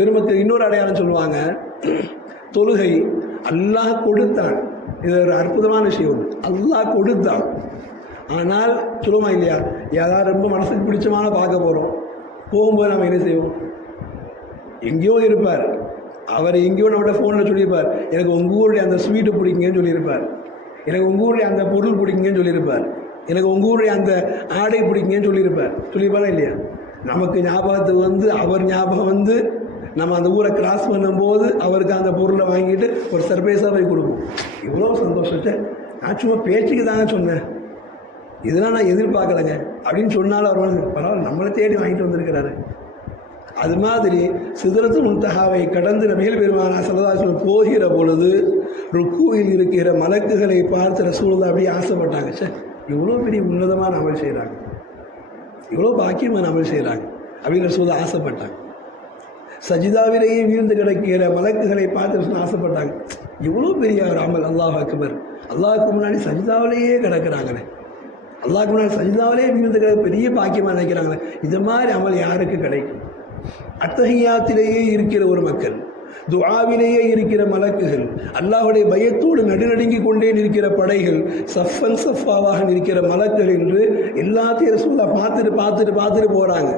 பெருமக்கள் இன்னொரு அடையாளம் சொல்லுவாங்க, தொழுகை அல்லாஹ் கொடுத்தான். இது ஒரு அற்புதமான விஷயம். அல்லாஹ் கொடுத்தான், ஆனால் சொல்லுமா இல்லையா, யாராவது ரொம்ப மனசுக்கு பிடிச்சமான பார்க்க போகிறோம், போகும்போது நம்ம என்ன செய்வோம்? எங்கேயோ இருப்பார் அவர், எங்கேயோ நம்மகிட்ட ஃபோனில் சொல்லியிருப்பார், எனக்கு உங்கள் ஊருடைய அந்த ஸ்வீட்டு பிடிக்குங்கன்னு சொல்லியிருப்பார், எனக்கு உங்கள் ஊருடைய அந்த பொருள் பிடிக்குங்கன்னு சொல்லியிருப்பார், எனக்கு உங்கள் ஊருடைய அந்த ஆடை பிடிக்குங்கன்னு சொல்லியிருப்பாரா இல்லையா? நமக்கு ஞாபகத்துக்கு வந்து அவர் ஞாபகம் வந்து நம்ம அந்த ஊரை கிராஸ் பண்ணும்போது அவருக்கு அந்த பொருளை வாங்கிட்டு ஒரு சர்ப்ரைஸாக போய் கொடுப்போம். இவ்வளோ சந்தோஷத்தை நான் சும்மா பேச்சுக்கு தாங்க சொன்னேன், இதெல்லாம் நான் எதிர்பார்க்கலைங்க அப்படின்னு சொன்னாலும் அவர் வந்து பரவாயில்ல நம்மளை தேடி வாங்கிட்டு வந்திருக்கிறாரு. அது மாதிரி சிதறத்துல் முன்தஹாவை கடந்து நபிகள் பெருமானா ஸல்லல்லாஹு அலைஹி வஸல்லம் போகிற பொழுது ருக்கூவில் இருக்கிற மலக்குகளை பார்த்து ரசூலுல்லாஹ் அப்படியே ஆசைப்பட்டாங்க, சார் இவ்வளோ பெரிய உன்னதமான அமல் செய்கிறாங்க, இவ்வளோ பாக்கியமான அமல் செய்கிறாங்க அப்படின்னு ரசூலுல்லாஹ் ஆசைப்பட்டாங்க. சஜிதாவிலேயே வீழ்ந்து கிடக்கிற மலக்குகளை பார்த்து ஆசைப்பட்டாங்க, இவ்வளோ பெரிய ஒரு அமல், அல்லாஹ் அக்பர், அல்லாஹுக்கு முன்னாடி சஜிதாவிலேயே கிடக்கிறாங்களே, அல்லாஹுக்கு முன்னாடி சஜிதாவிலே வீழ்ந்து கிடக்க பெரிய பாக்கியமாக நினைக்கிறாங்களே, இது மாதிரி அமல் யாருக்கு கிடைக்கும்? அத்தஹியாத்திலேயே இருக்கிற ஒரு மக்கள், துஆவிலேயே இருக்கிற மலக்குகள், அல்லாஹ்வுடைய பயத்தோடு நடுநடுங்கிக் கொண்டே இருக்கிற படைகள், சஃபன் சஃபாவாக இருக்கிற மலக்குகள் என்று எல்லாத்தையும் ரசூலுல்லாஹ் பார்த்துட்டு போகிறாங்க.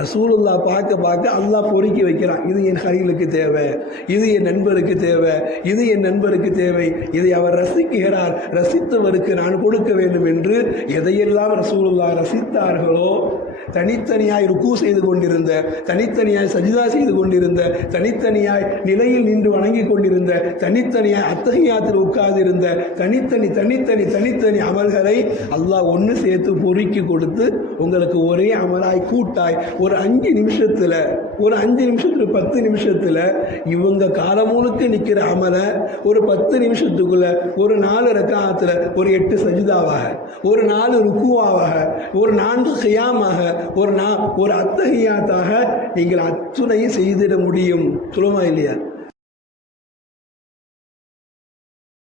ரசூலுல்லாஹ் பார்க்க அல்லாஹ் பொறுக்கி வைக்கிறான், இது என் ஹரீலுக்கு தேவை, இது என் நண்பருக்கு தேவை, இது என் நண்பருக்கு தேவை, இதை அவர் ரசிக்கிறார், ரசித்தவருக்கு நான் கொடுக்க வேண்டும் என்று எதையெல்லாம் ரசூலுல்லாஹ் ரசித்தார்களோ, தனித்தனியாய் ருக்கு செய்து கொண்டிருந்த, தனித்தனியாய் சஜிதா செய்து கொண்டிருந்த, தனித்தனியாய் நிலையில் நின்று வணங்கி கொண்டிருந்த, தனித்தனியாய் அத்தஹியாத்தில் உட்கார்ந்திருந்த தனித்தனி அமல்களை அல்லாஹ் ஒன்று சேர்த்து பொறுக்கி கொடுத்து உங்களுக்கு ஒரே அமலாய் கூட்டாய் ஒரு 5 நிமிஷத்தில் 10 நிமிஷத்தில் இவங்க காலம் முழுக்க நிற்கிற அமலை ஒரு 10 நிமிஷத்துக்குள்ள ஒரு 4 ரக்காத்துல ஒரு 8 சஜிதாவாக, ஒரு 4 ருக்குவாக, ஒரு 4 கியாமாக, ஒரு அத்தஹியாத்தாக நீங்கள் அத்துணையும் செய்திட முடியும். சொல்லுமா இல்லையா?